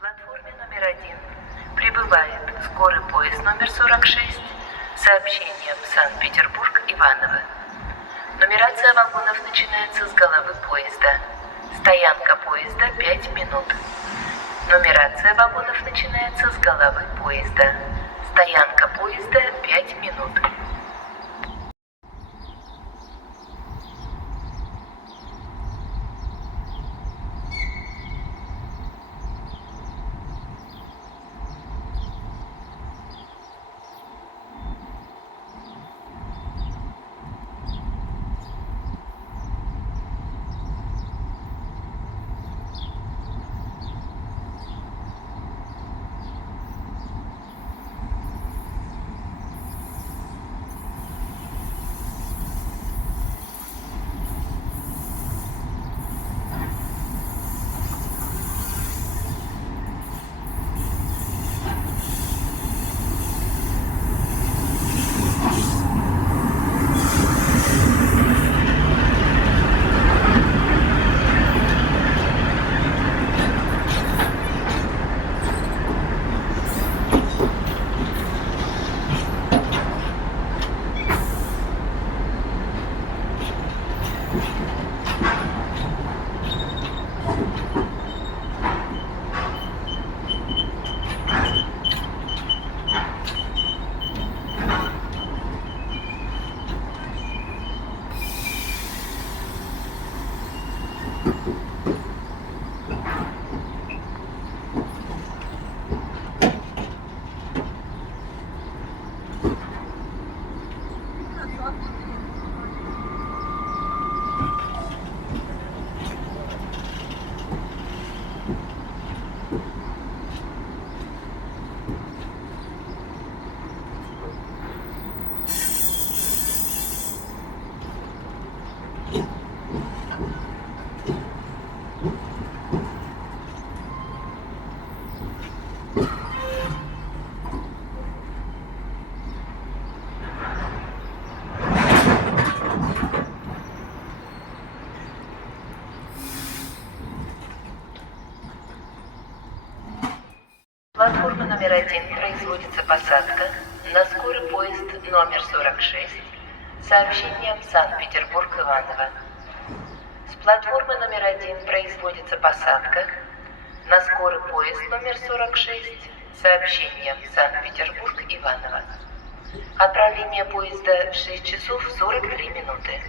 платформе номер 1 прибывает скорый поезд номер 46 с сообщением Санкт-Петербург-Иваново. Нумерация вагонов начинается с головы поезда. Стоянка поезда 5 минут. Нумерация вагонов начинается с головы поезда. Стоянка поезда 5 минут. Платформа номер 1 производится посадка на скорый поезд номер 46 с сообщением Санкт-Петербург-Иваново. С платформы номер 1 производится посадка на скорый поезд номер 46 с сообщением Санкт-Петербург-Иваново. Отправление поезда в 6 часов 43 минуты.